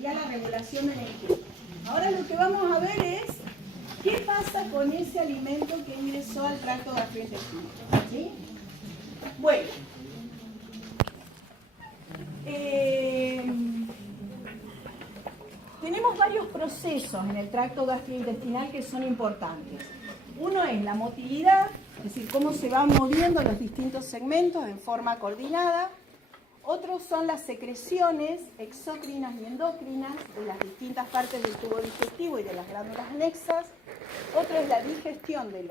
sería la regulación del equilibrio. Ahora lo que vamos a ver es qué pasa con ese alimento que ingresó al tracto gastrointestinal. ¿Sí? Bueno, tenemos varios procesos en el tracto gastrointestinal que son importantes. Uno es la motilidad, es decir, cómo se van moviendo los distintos segmentos en forma coordinada. Otros son las secreciones exócrinas y endócrinas de las distintas partes del tubo digestivo y de las glándulas anexas. Otro es la digestión de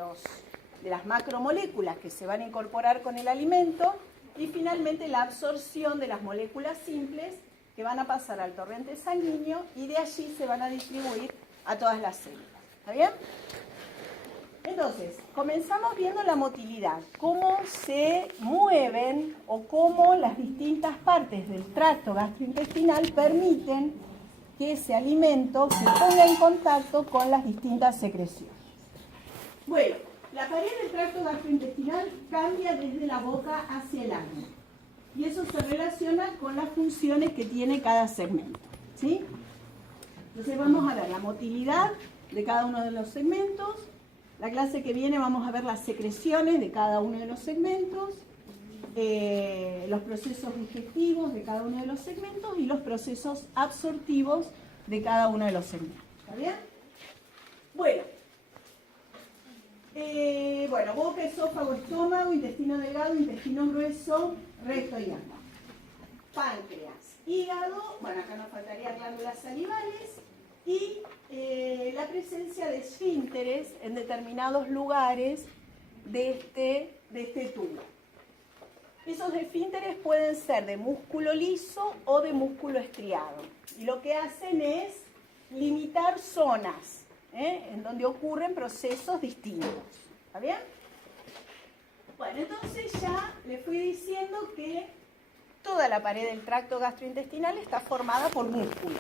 las macromoléculas que se van a incorporar con el alimento. Y finalmente la absorción de las moléculas simples que van a pasar al torrente sanguíneo y de allí se van a distribuir a todas las células. ¿Está bien? Entonces, comenzamos viendo la motilidad, cómo se mueven o cómo las distintas partes del tracto gastrointestinal permiten que ese alimento se ponga en contacto con las distintas secreciones. Bueno, la pared del tracto gastrointestinal cambia desde la boca hacia el ano y eso se relaciona con las funciones que tiene cada segmento, ¿sí? Entonces vamos a ver la motilidad de cada uno de los segmentos. La clase que viene vamos a ver las secreciones de cada uno de los segmentos, los procesos digestivos de cada uno de los segmentos y los procesos absortivos de cada uno de los segmentos. ¿Está bien? Bueno, boca, esófago, estómago, intestino delgado, intestino grueso, recto y ano. Páncreas, hígado, bueno, acá nos faltarían glándulas salivales y la presencia de esfínteres en determinados lugares de este tubo. Esos esfínteres pueden ser de músculo liso o de músculo estriado. Y lo que hacen es limitar zonas en donde ocurren procesos distintos. ¿Está bien? Bueno, entonces ya les fui diciendo que toda la pared del tracto gastrointestinal está formada por músculos.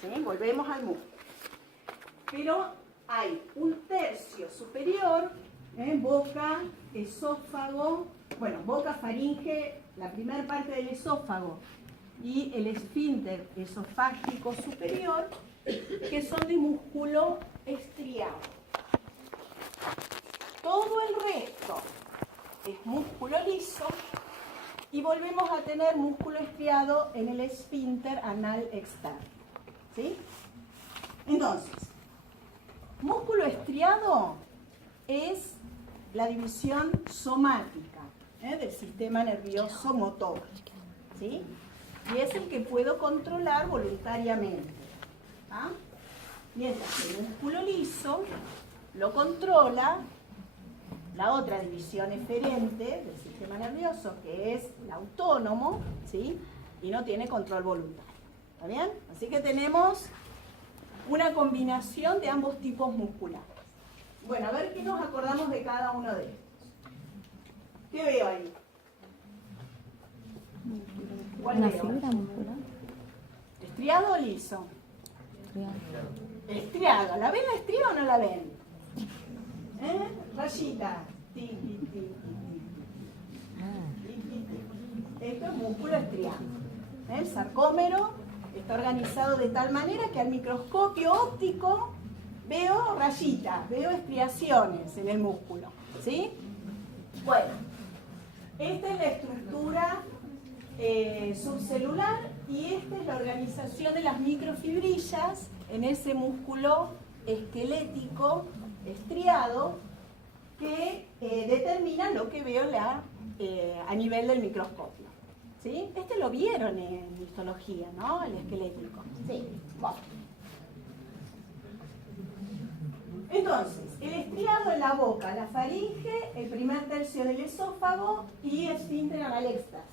¿Sí? Volvemos al músculo. Pero hay un tercio superior, boca, esófago, bueno, boca, faringe, la primera parte del esófago y el esfínter esofágico superior, que son de músculo estriado. Todo el resto es músculo liso y volvemos a tener músculo estriado en el esfínter anal externo. ¿Sí? Entonces, músculo estriado es la división somática del sistema nervioso motor. ¿Sí? Y es el que puedo controlar voluntariamente. ¿Ah? Mientras que el músculo liso lo controla la otra división eferente del sistema nervioso, que es el autónomo, ¿sí? Y no tiene control voluntario. ¿Está bien? Así que tenemos una combinación de ambos tipos musculares. Bueno, a ver qué nos acordamos de cada uno de estos. ¿Qué veo ahí? Una fibra muscular. ¿Estriado o liso? Estriado. ¿La ven la estría o no la ven? Rayita. Esto es músculo estriado. El sarcómero está organizado de tal manera que al microscopio óptico veo rayitas, veo estriaciones en el músculo. ¿Sí? Bueno, esta es la estructura subcelular y esta es la organización de las microfibrillas en ese músculo esquelético estriado que determinan lo que veo a nivel del microscopio. ¿Sí? Este lo vieron en histología, ¿no? El esquelético. Sí. Bueno. Entonces, el estriado en la boca, la faringe, el primer tercio del esófago y esfínter anal externo.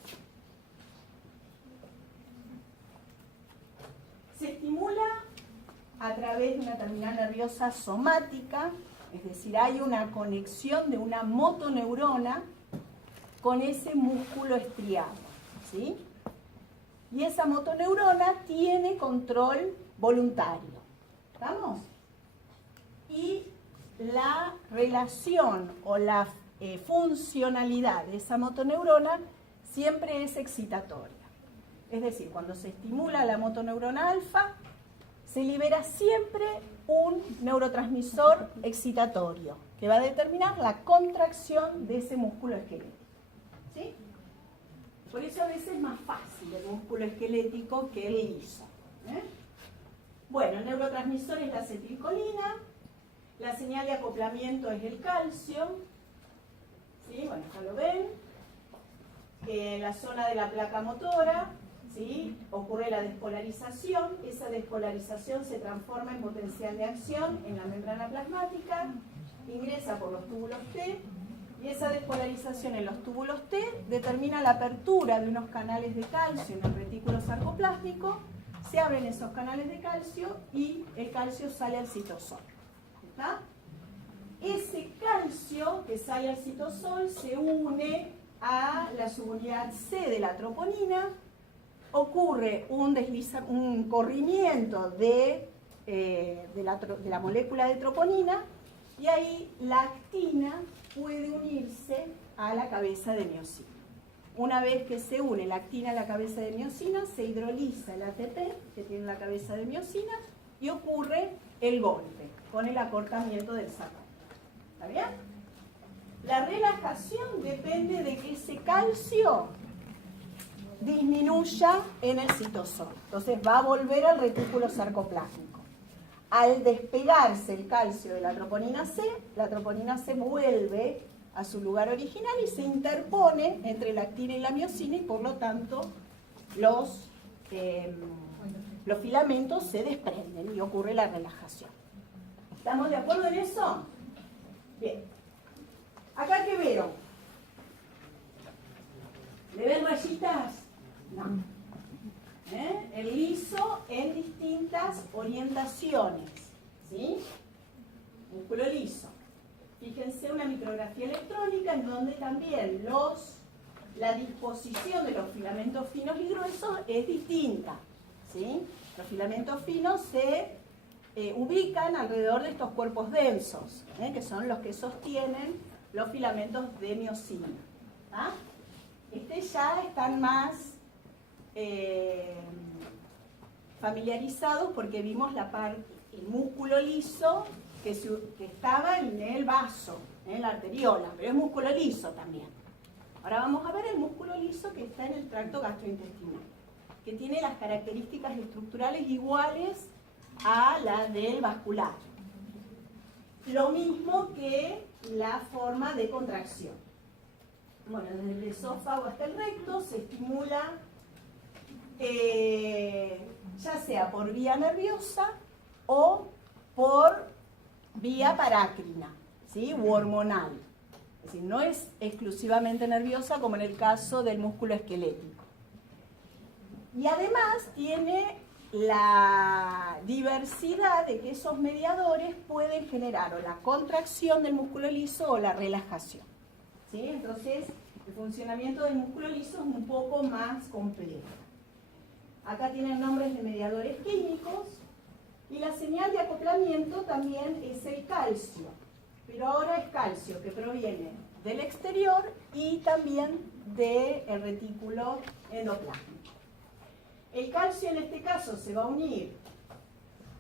Se estimula a través de una terminal nerviosa somática, es decir, hay una conexión de una motoneurona con ese músculo estriado, ¿sí? Y esa motoneurona tiene control voluntario. ¿Estamos? Y la relación o la funcionalidad de esa motoneurona siempre es excitatoria. Es decir, cuando se estimula la motoneurona alfa, se libera siempre un neurotransmisor excitatorio que va a determinar la contracción de ese músculo esquelético. ¿Sí? Por eso a veces es más fácil el músculo esquelético que el liso. Bueno, el neurotransmisor es la acetilcolina, la señal de acoplamiento es el calcio. ¿Sí? Bueno, acá lo ven. En la zona de la placa motora, ¿sí? Ocurre la despolarización. Esa despolarización se transforma en potencial de acción en la membrana plasmática, ingresa por los túbulos T, y esa despolarización en los túbulos T determina la apertura de unos canales de calcio en el retículo sarcoplásmico. Se abren esos canales de calcio y el calcio sale al citosol. ¿Está? Ese calcio que sale al citosol se une a la subunidad C de la troponina, ocurre un corrimiento de la molécula de troponina y ahí la actina puede unirse a la cabeza de miosina. Una vez que se une la actina a la cabeza de miosina, se hidroliza el ATP que tiene la cabeza de miosina y ocurre el golpe con el acortamiento del sarcómero. ¿Está bien? La relajación depende de que ese calcio disminuya en el citosol. Entonces va a volver al retículo sarcoplásmico. Al despegarse el calcio de la troponina C vuelve a su lugar original y se interpone entre la actina y la miosina y por lo tanto los filamentos se desprenden y ocurre la relajación. ¿Estamos de acuerdo en eso? Bien. ¿Acá qué vieron? ¿Le ven rayitas? No. El liso en distintas orientaciones. ¿Sí? Músculo liso. Fíjense una micrografía electrónica en donde también la disposición de los filamentos finos y gruesos es distinta. ¿Sí? Los filamentos finos se ubican alrededor de estos cuerpos densos, que son los que sostienen los filamentos de miosina. ¿Ah? Ya están más familiarizados porque vimos el músculo liso que estaba en el vaso, en la arteriola, pero es músculo liso también. Ahora vamos a ver el músculo liso que está en el tracto gastrointestinal, que tiene las características estructurales iguales a la del vascular. Lo mismo que la forma de contracción. Bueno, desde el esófago hasta el recto se estimula ya sea por vía nerviosa o por vía parácrina, ¿sí? U hormonal. Es decir, no es exclusivamente nerviosa como en el caso del músculo esquelético. Y además tiene la diversidad de que esos mediadores pueden generar o la contracción del músculo liso o la relajación. ¿Sí? Entonces, el funcionamiento del músculo liso es un poco más complejo. Acá tienen nombres de mediadores químicos y la señal de acoplamiento también es el calcio. Pero ahora es calcio que proviene del exterior y también del retículo endoplásmico. El calcio en este caso se va a unir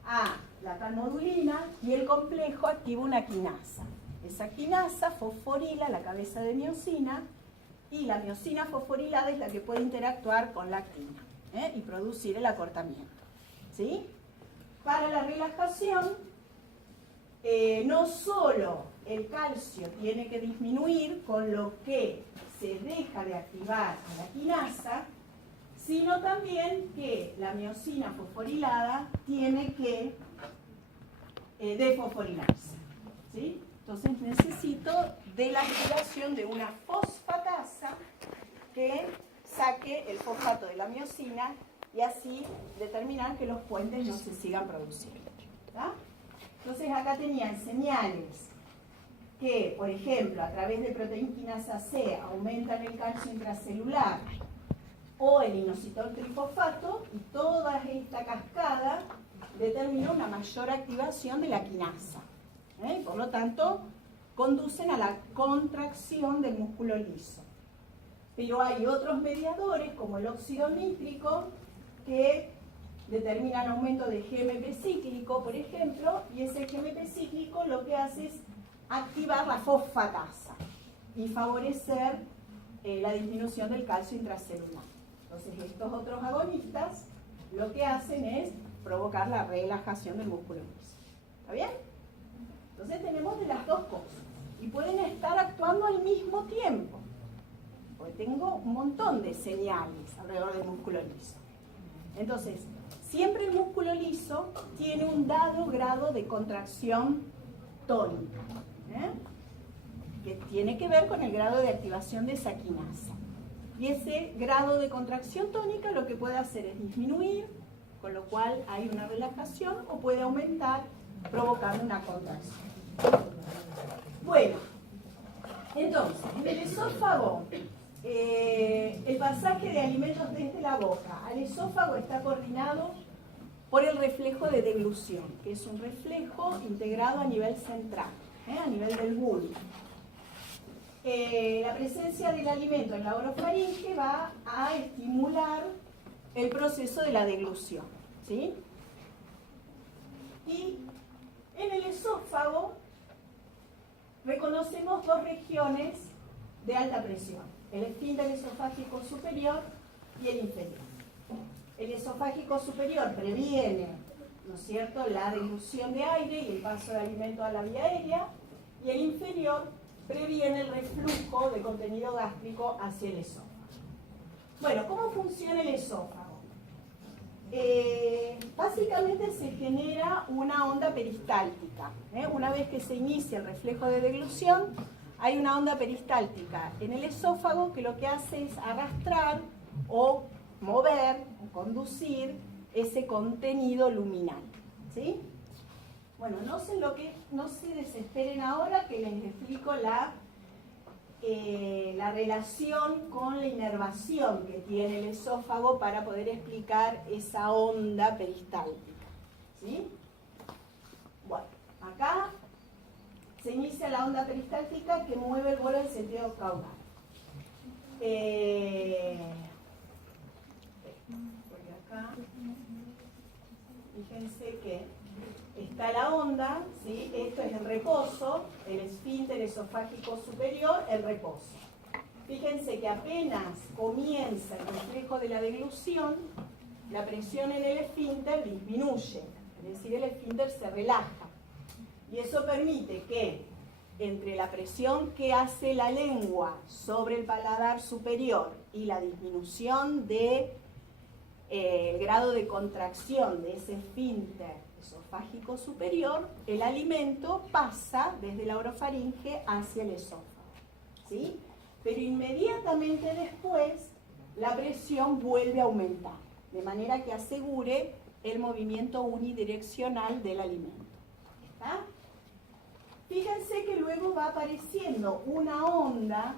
a la calmodulina y el complejo activa una quinasa. Esa quinasa fosforila la cabeza de miosina y la miosina fosforilada es la que puede interactuar con la actina y producir el acortamiento. ¿Sí? Para la relajación, no solo el calcio tiene que disminuir con lo que se deja de activar a la quinasa, sino también que la miosina fosforilada tiene que desfosforilarse. ¿Sí? Entonces necesito de la activación de una fosfatasa que saque el fosfato de la miosina y así determinar que los puentes no se sigan produciendo. ¿Tá? Entonces acá tenían señales que, por ejemplo, a través de proteínquinasa C aumentan el calcio intracelular o el inositol trifosfato, y toda esta cascada determina una mayor activación de la quinasa. Por lo tanto, conducen a la contracción del músculo liso. pero hay otros mediadores como el óxido nítrico que determinan aumento de GMP cíclico, por ejemplo, y ese GMP cíclico lo que hace es activar la fosfatasa y favorecer la disminución del calcio intracelular. Entonces estos otros agonistas lo que hacen es provocar la relajación del músculo liso. ¿Está bien? Entonces tenemos de las dos cosas y pueden estar actuando al mismo tiempo, porque tengo un montón de señales alrededor del músculo liso. Entonces, siempre el músculo liso tiene un dado grado de contracción tónica, que tiene que ver con el grado de activación de esa quinasa. Y ese grado de contracción tónica lo que puede hacer es disminuir, con lo cual hay una relajación, o puede aumentar, provocando una contracción. Bueno, entonces, en el esófago, el pasaje de alimentos desde la boca al esófago está coordinado por el reflejo de deglución, que es un reflejo integrado a nivel central, a nivel del bulbo. La presencia del alimento en la orofaringe va a estimular el proceso de la deglución, ¿sí? Y en el esófago reconocemos dos regiones de alta presión, el esfínter esofágico superior y el inferior. El esofágico superior previene, ¿no es cierto?, la deglución de aire y el paso de alimento a la vía aérea, y el inferior previene el reflujo de contenido gástrico hacia el esófago. Bueno, ¿cómo funciona el esófago? Básicamente se genera una onda peristáltica. Una vez que se inicia el reflejo de deglución, hay una onda peristáltica en el esófago que lo que hace es arrastrar o mover o conducir ese contenido luminal, ¿sí? Bueno, no se desesperen ahora que les explico la relación con la inervación que tiene el esófago para poder explicar esa onda peristáltica, ¿sí? Bueno, acá se inicia la onda peristáltica que mueve el bolo en sentido caudal. Porque acá, fíjense que está la onda, ¿sí? Esto es el reposo, el esfínter esofágico superior, el reposo. Fíjense que apenas comienza el reflejo de la deglución, la presión en el esfínter disminuye, es decir, el esfínter se relaja. Y eso permite que entre la presión que hace la lengua sobre el paladar superior y la disminución de el grado de contracción de ese esfínter esofágico superior, el alimento pasa desde la orofaringe hacia el esófago, ¿sí? Pero inmediatamente después la presión vuelve a aumentar, de manera que asegure el movimiento unidireccional del alimento. ¿Está? Fíjense que luego va apareciendo una onda,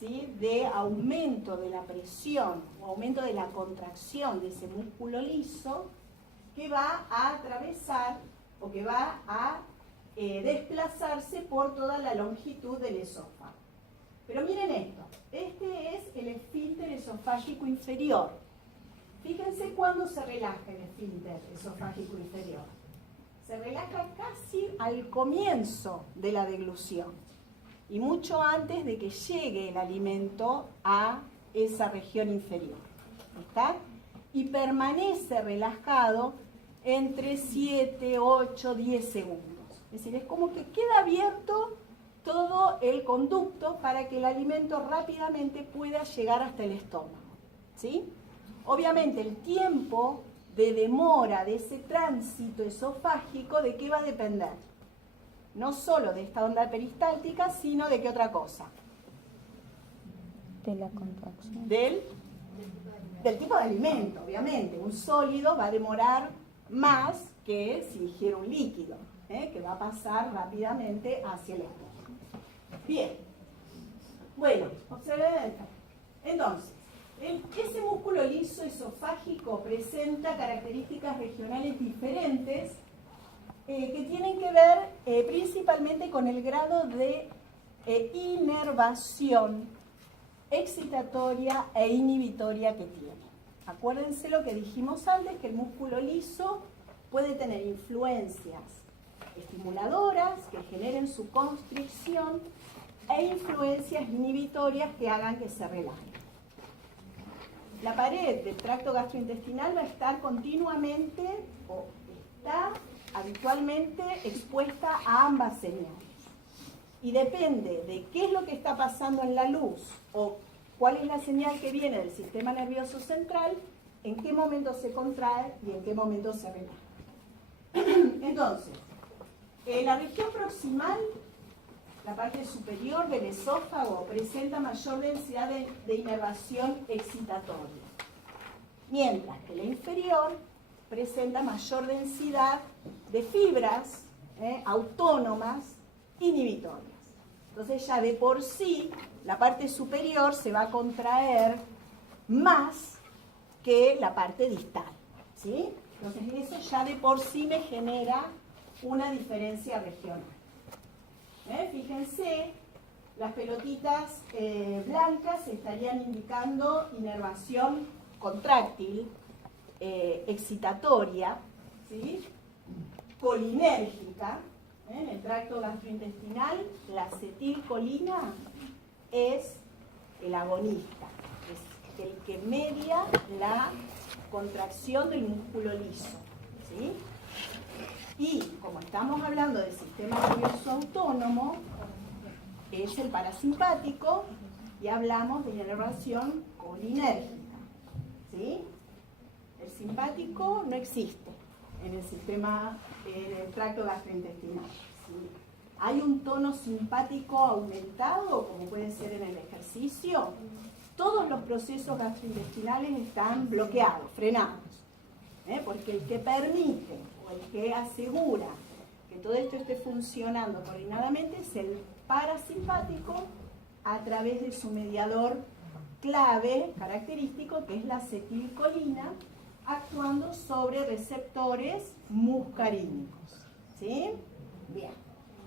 ¿sí?, de aumento de la presión o aumento de la contracción de ese músculo liso, que va a atravesar o que va a desplazarse por toda la longitud del esófago. Pero miren esto, este es el esfínter esofágico inferior. Fíjense cuándo se relaja el esfínter esofágico inferior. Se relaja casi al comienzo de la deglución y mucho antes de que llegue el alimento a esa región inferior. ¿Está? Y permanece relajado entre 7, 8, 10 segundos. Es decir, es como que queda abierto todo el conducto para que el alimento rápidamente pueda llegar hasta el estómago, ¿sí? Obviamente el tiempo de demora de ese tránsito esofágico, ¿de qué va a depender? No solo de esta onda peristáltica, sino de qué otra cosa. De la contracción. Del tipo de alimento, obviamente. Un sólido va a demorar más que si ingiere un líquido, que va a pasar rápidamente hacia el estómago. Bien. Bueno, observen esto. Entonces, ese músculo liso esofágico presenta características regionales diferentes que tienen que ver principalmente con el grado de inervación excitatoria e inhibitoria que tiene. Acuérdense lo que dijimos antes, que el músculo liso puede tener influencias estimuladoras que generen su constricción e influencias inhibitorias que hagan que se relaje. La pared del tracto gastrointestinal va a estar continuamente o está habitualmente expuesta a ambas señales. Y depende de qué es lo que está pasando en la luz o cuál es la señal que viene del sistema nervioso central, en qué momento se contrae y en qué momento se relaja. Entonces, en la región proximal, la parte superior del esófago presenta mayor densidad de inervación excitatoria, mientras que la inferior presenta mayor densidad de fibras autónomas inhibitorias. Entonces ya de por sí la parte superior se va a contraer más que la parte distal, ¿sí? Entonces eso ya de por sí me genera una diferencia regional. Fíjense, las pelotitas blancas estarían indicando inervación contráctil, excitatoria, ¿sí? Colinérgica. En el tracto gastrointestinal, la acetilcolina es el agonista, es el que media la contracción del músculo liso, ¿sí? Y como estamos hablando del sistema nervioso autónomo, es el parasimpático y hablamos de inervación colinérgica, ¿sí? El simpático no existe en el tracto gastrointestinal, ¿sí? Hay un tono simpático aumentado, como puede ser en el ejercicio. Todos los procesos gastrointestinales están bloqueados, frenados, porque el que permite o el que asegura que todo esto esté funcionando coordinadamente es el parasimpático a través de su mediador clave característico, que es la acetilcolina, actuando sobre receptores muscarínicos, ¿sí? Bien.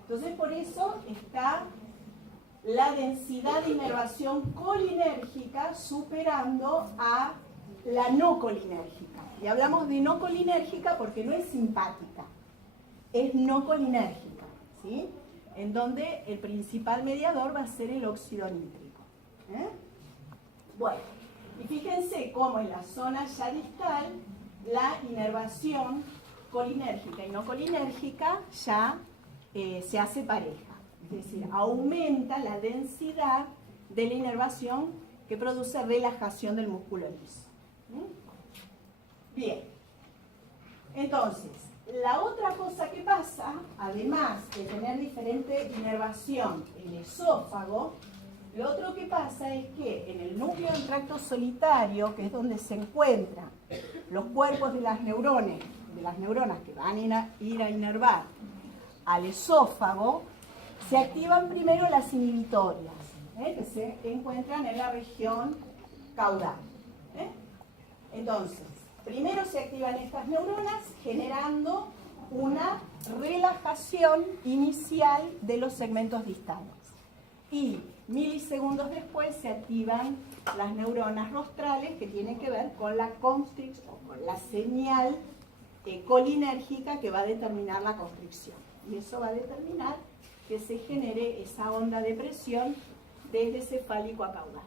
Entonces, por eso está la densidad de inervación colinérgica superando a la no colinérgica. Y hablamos de no colinérgica porque no es simpática, es no colinérgica, ¿sí? En donde el principal mediador va a ser el óxido nítrico. Bueno, y fíjense cómo en la zona ya distal la inervación colinérgica y no colinérgica ya se hace pareja. Es decir, aumenta la densidad de la inervación que produce relajación del músculo liso. Bien. Entonces, la otra cosa que pasa, además de tener diferente inervación en el esófago, lo otro que pasa es que en el núcleo del tracto solitario, que es donde se encuentran los cuerpos de las neuronas que van a ir a inervar al esófago, se activan primero las inhibitorias, que se encuentran en la región caudal. Entonces, primero se activan estas neuronas generando una relajación inicial de los segmentos distales. Y milisegundos después se activan las neuronas rostrales que tienen que ver con la constricción, con la señal colinérgica que va a determinar la constricción. Y eso va a determinar que se genere esa onda de presión desde cefálico a caudal.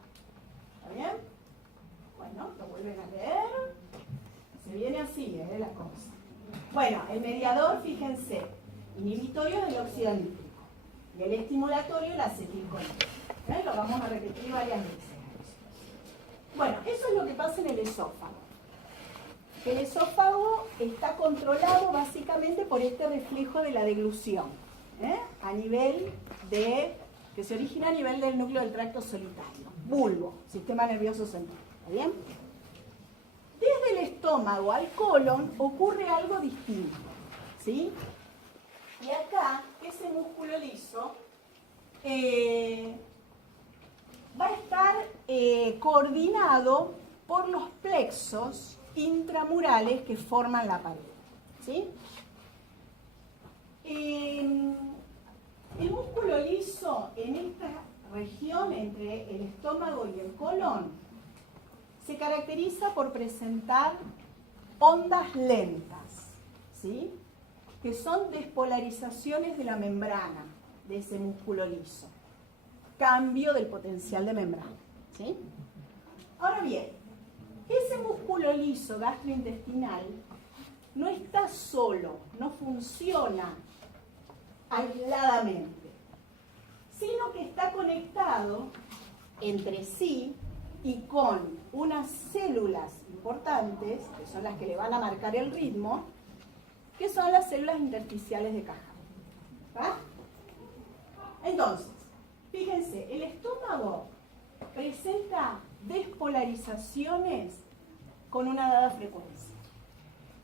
¿Está bien? Bueno, lo vuelven a leer. Se viene así, la cosa. Bueno, el mediador, fíjense, inhibitorio del óxido nítrico y el estimulatorio, la acetilcolina. Lo vamos a repetir varias veces. Bueno, eso es lo que pasa en el esófago. El esófago está controlado básicamente por este reflejo de la deglución, a nivel que se origina a nivel del núcleo del tracto solitario, bulbo, sistema nervioso central. ¿Está bien? Desde el estómago al colon ocurre algo distinto, ¿sí? Y acá, ese músculo liso va a estar coordinado por los plexos intramurales que forman la pared, ¿sí? El músculo liso en esta región entre el estómago y el colon se caracteriza por presentar ondas lentas, ¿sí? Que son despolarizaciones de la membrana de ese músculo liso. Cambio del potencial de membrana, ¿sí? Ahora bien, ese músculo liso gastrointestinal no está solo, no funciona aisladamente, sino que está conectado entre sí y con unas células importantes, que son las que le van a marcar el ritmo, que son las células intersticiales de Cajal. ¿Va? Entonces, fíjense, el estómago presenta despolarizaciones con una dada frecuencia.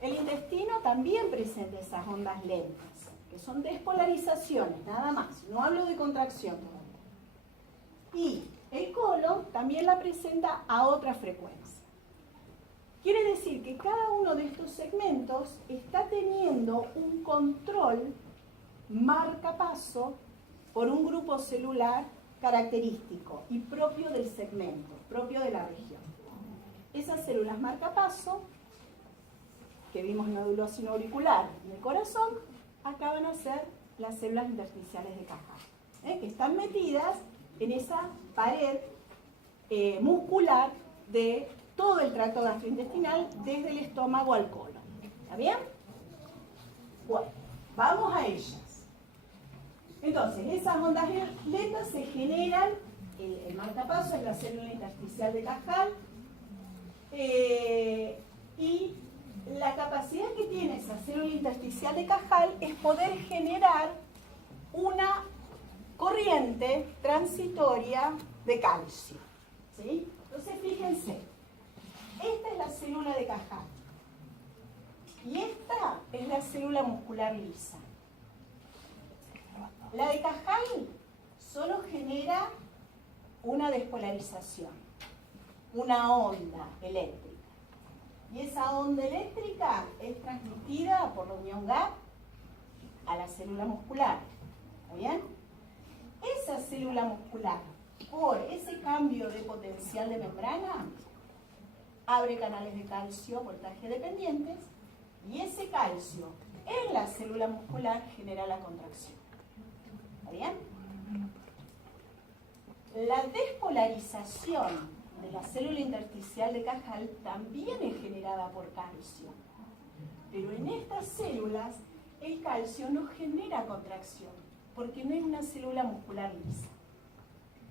El intestino también presenta esas ondas lentas, que son despolarizaciones, nada más. No hablo de contracción todavía. Y el colon también la presenta a otra frecuencia. Quiere decir que cada uno de estos segmentos está teniendo un control marcapaso por un grupo celular característico y propio del segmento, propio de la región. Esas células marcapaso, que vimos nódulo sinoauricular y el corazón, acaban a ser las células intersticiales de Cajal, que están metidas en esa pared muscular de todo el tracto gastrointestinal, desde el estómago al colon. ¿Está bien? Bueno, vamos a ellas. Entonces, esas ondas lentas se generan, el marcapaso es la célula intersticial de Cajal, y la capacidad que tiene esa célula intersticial de Cajal es poder generar una corriente transitoria de calcio, ¿sí? Entonces, fíjense, esta es la célula de Cajal y esta es la célula muscular lisa. La de Cajal solo genera una despolarización, una onda eléctrica. Y esa onda eléctrica es transmitida por la unión GAP a la célula muscular. ¿Está bien? Esa célula muscular, por ese cambio de potencial de membrana, abre canales de calcio voltaje dependientes y ese calcio en la célula muscular genera la contracción. ¿Está bien? La despolarización de la célula intersticial de Cajal también es generada por calcio. Pero en estas células el calcio no genera contracción, porque no es una célula muscular lisa.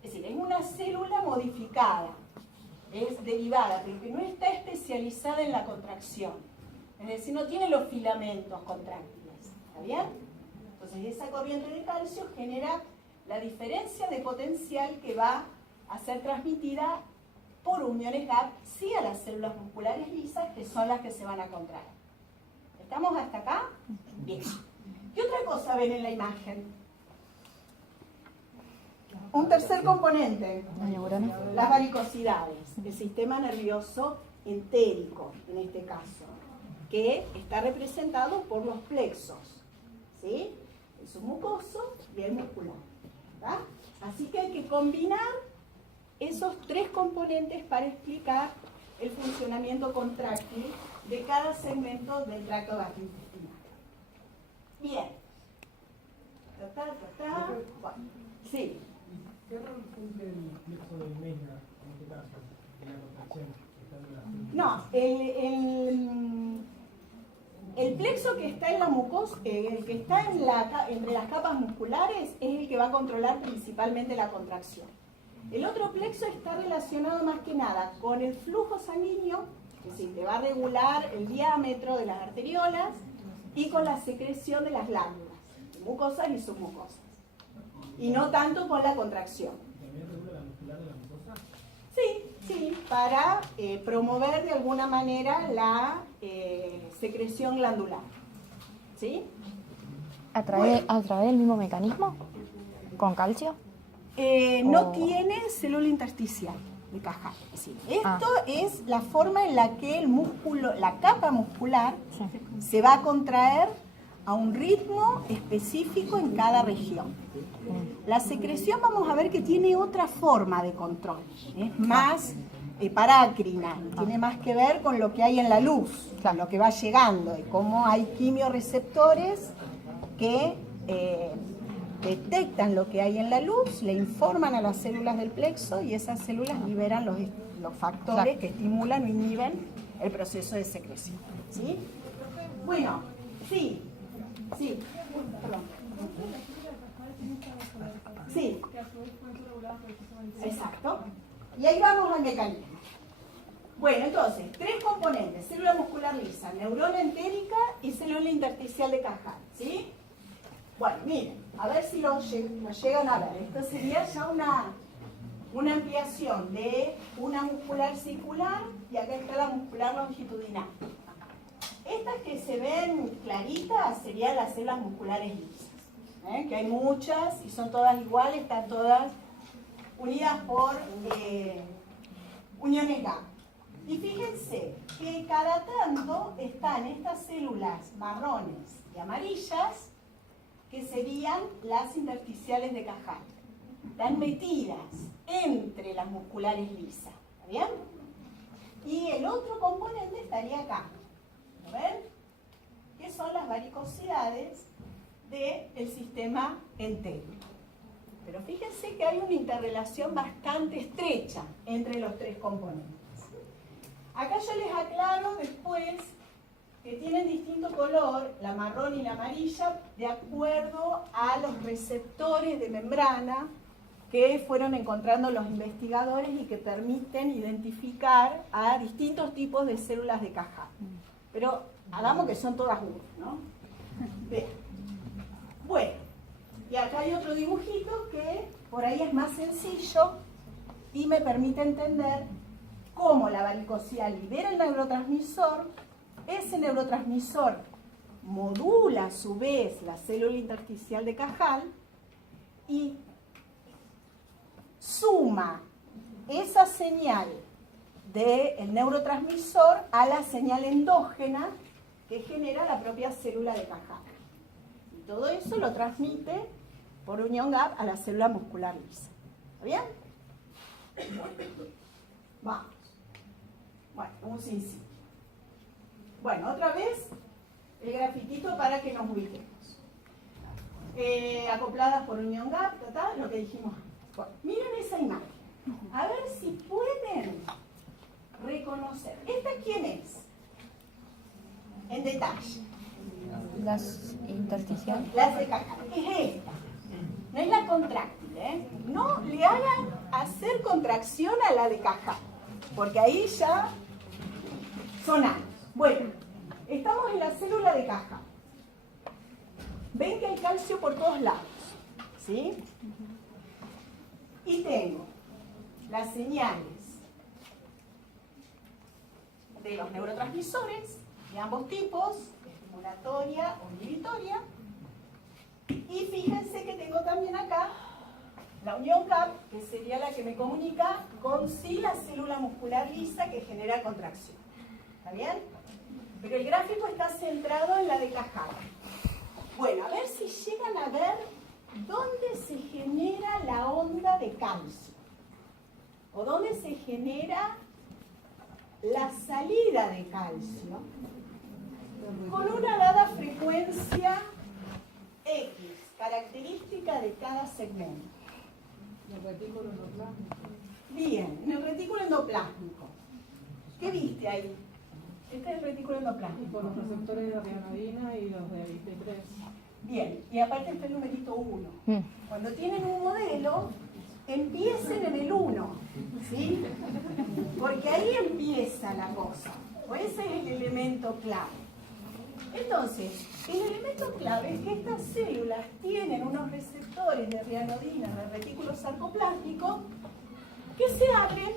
Es decir, es una célula modificada, es derivada, pero que no está especializada en la contracción. Es decir, no tiene los filamentos contráctiles. ¿Está bien? Entonces esa corriente de calcio genera la diferencia de potencial que va a ser transmitida por uniones GAP, sí, a las células musculares lisas, que son las que se van a contraer. ¿Estamos hasta acá? Bien. ¿Qué otra cosa ven en la imagen? Un tercer componente, las varicosidades, el sistema nervioso entérico, en este caso, que está representado por los plexos, ¿sí? El submucoso y el muscular, ¿verdad? Así que hay que combinar esos tres componentes para explicar el funcionamiento contráctil de cada segmento del tracto gastrointestinal. Bien. Bueno, sí. ¿Qué rol cumple el plexo de Meissner en este caso, en la contracción? No, el plexo que está en la mucosa, el que está entre las capas musculares, es el que va a controlar principalmente la contracción. El otro plexo está relacionado más que nada con el flujo sanguíneo, es decir, te va a regular el diámetro de las arteriolas y con la secreción de las glándulas, mucosas y submucosas. Y no tanto con la contracción. ¿También regula la muscular de la mucosa? Sí, para promover de alguna manera la secreción glandular. ¿Sí? ¿A través del mismo mecanismo? ¿Con calcio? No tiene célula intersticial de Cajal. Es decir, esto es la forma en la que el músculo, la capa muscular, se va a contraer a un ritmo específico en cada región. La secreción vamos a ver que tiene otra forma de control, es más parácrina, tiene más que ver con lo que hay en la luz, lo que va llegando, y cómo hay quimiorreceptores que detectan lo que hay en la luz, le informan a las células del plexo y esas células liberan los factores que estimulan o inhiben el proceso de secreción. ¿Sí? Bueno, sí, perdón. Sí, exacto. Y ahí vamos al mecanismo. Bueno, entonces, 3 componentes: célula muscular lisa, neurona entérica y célula intersticial de Cajal. ¿Sí? Bueno, miren, a ver si lo llegan a ver. Esto sería ya una ampliación de una muscular circular y acá está la muscular longitudinal. Estas que se ven claritas serían las células musculares lisas, que hay muchas y son todas iguales, están todas unidas por uniones gamma. Y fíjense que cada tanto están estas células marrones y amarillas, que serían las intersticiales de Cajal. Están metidas entre las musculares lisas. ¿Está bien? Y el otro componente estaría acá. ¿Lo ven? Que son las varicosidades del sistema entérico. Pero fíjense que hay una interrelación bastante estrecha entre los 3 componentes. Acá yo les aclaro después que tienen distinto color, la marrón y la amarilla, de acuerdo a los receptores de membrana que fueron encontrando los investigadores y que permiten identificar a distintos tipos de células de Cajal. Pero hagamos que son todas uno, ¿no? Vean. Bueno, y acá hay otro dibujito que por ahí es más sencillo y me permite entender cómo la varicosidad libera el neurotransmisor. Ese neurotransmisor modula a su vez la célula intersticial de Cajal y suma esa señal del neurotransmisor a la señal endógena que genera la propia célula de Cajal. Y todo eso lo transmite por unión gap a la célula muscular lisa. ¿Está bien? Vamos. Bueno, un sencillo. Bueno, otra vez el grafiquito para que nos ubiquemos. Acopladas por unión gap, lo que dijimos antes. Bueno, miren esa imagen. A ver si pueden reconocer. ¿Esta quién es? En detalle. Las intersticiales. Las de Cajal. Es esta. No es la contráctil, ¿eh? No le hagan hacer contracción a la de Cajal, porque ahí ya son años. Bueno, estamos en la célula de Cajal. Ven que hay calcio por todos lados, ¿sí? Y tengo las señales de los neurotransmisores de ambos tipos, estimulatoria o inhibitoria. Y fíjense que tengo también acá la unión gap, que sería la que me comunica con sí la célula muscular lisa que genera contracción. ¿Está bien? Pero el gráfico está centrado en la de Cajal. Bueno, a ver si llegan a ver dónde se genera la onda de calcio. O dónde se genera la salida de calcio con una dada frecuencia X, característica de cada segmento. ¿El retículo endoplásmico? Bien, en el retículo endoplásmico. ¿Qué viste ahí? Este es el retículo endoplásmico. Con los receptores de ryanodina y los de IP3. Bien, y aparte está el numerito 1. Cuando tienen un modelo, empiecen en el 1, ¿sí? Porque ahí empieza la cosa. O ese es el elemento clave. Entonces, el elemento clave es que estas células tienen unos receptores de ryanodina en el retículo sarcoplásmico que se abren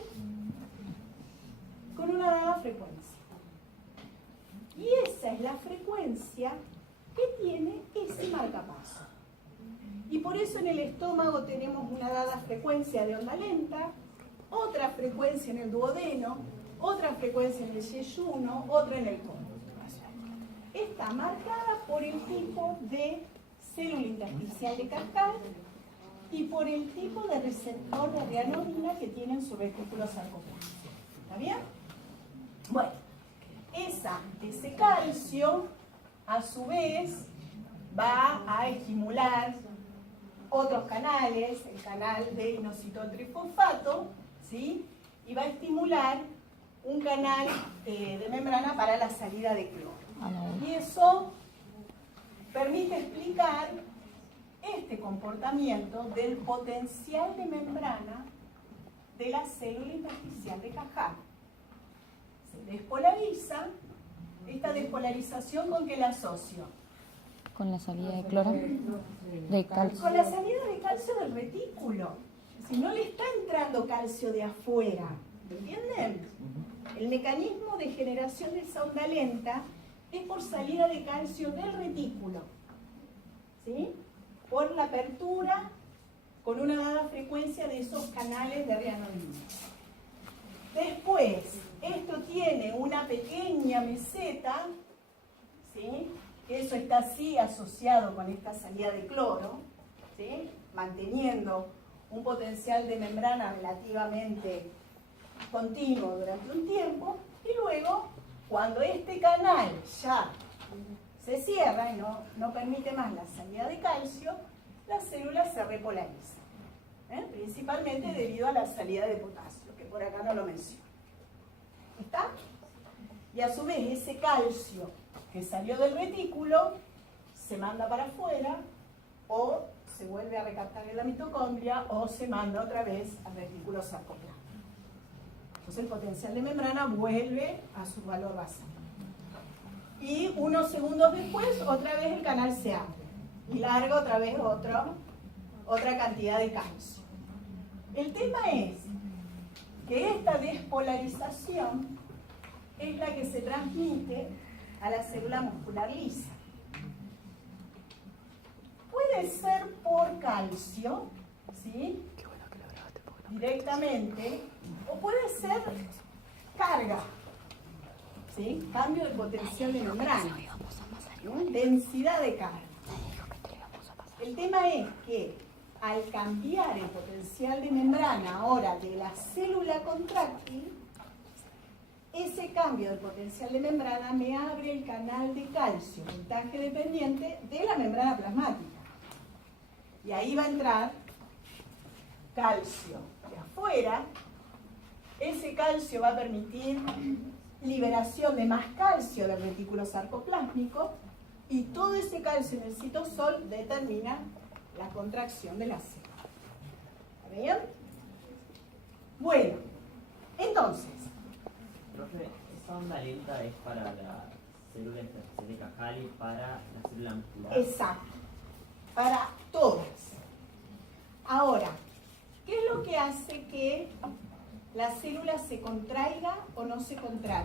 con una dada frecuencia. Y esa es la frecuencia que tiene ese marcapaso. Y por eso en el estómago tenemos una dada frecuencia de onda lenta, otra frecuencia en el duodeno, otra frecuencia en el yeyuno, otra en el colon. Está marcada por el tipo célula intersticial de Cascade y por el tipo de receptor de rhianodina que tiene en su retículo sarcoplástico. ¿Está bien? Bueno, ese calcio, a su vez, va a estimular otros canales, el canal de inositol trifosfato, ¿sí? Y va a estimular un canal de membrana para la salida de cloro. Y eso permite explicar este comportamiento del potencial de membrana de la célula intersticial de Cascade. Se despolariza. Esta despolarización, ¿con qué la asocio? Con la salida de cloro, de calcio. Con la salida de calcio del retículo. Es decir, no le está entrando calcio de afuera. ¿Entienden? El mecanismo de generación de esa onda lenta es por salida de calcio del retículo. ¿Sí? Por la apertura con una dada frecuencia de esos canales de rhianodina. Después, esto tiene una pequeña meseta, ¿sí? Que eso está así asociado con esta salida de cloro, ¿sí? Manteniendo un potencial de membrana relativamente continuo durante un tiempo, y luego, cuando este canal ya se cierra y no permite más la salida de calcio, las células se repolarizan, principalmente debido a la salida de potasio, que por acá no lo menciono. ¿Está? Y a su vez ese calcio que salió del retículo se manda para afuera, o se vuelve a recaptar en la mitocondria, o se manda otra vez al retículo sarcoplástico. Entonces el potencial de membrana vuelve a su valor basal. Y unos segundos después, otra vez el canal se abre y larga otra vez otra cantidad de calcio. El tema es que esta despolarización es la que se transmite a la célula muscular lisa. Puede ser por calcio, ¿sí? Directamente, o puede ser carga, ¿sí? Cambio de potencial de membrana, ¿no? Densidad de carga. El tema es que al cambiar el potencial de membrana ahora de la célula contráctil, ese cambio del potencial de membrana me abre el canal de calcio, voltaje dependiente de la membrana plasmática. Y ahí va a entrar calcio de afuera. Ese calcio va a permitir liberación de más calcio del retículo sarcoplásmico, y todo ese calcio en el citosol determina la contracción de la célula. ¿Está bien? Bueno, entonces, Profe, esa onda lenta es para la célula intersticial de Cascade y para la célula muscular. exacto, para todas. Ahora, ¿qué es lo que hace que la célula se contraiga o no se contraiga?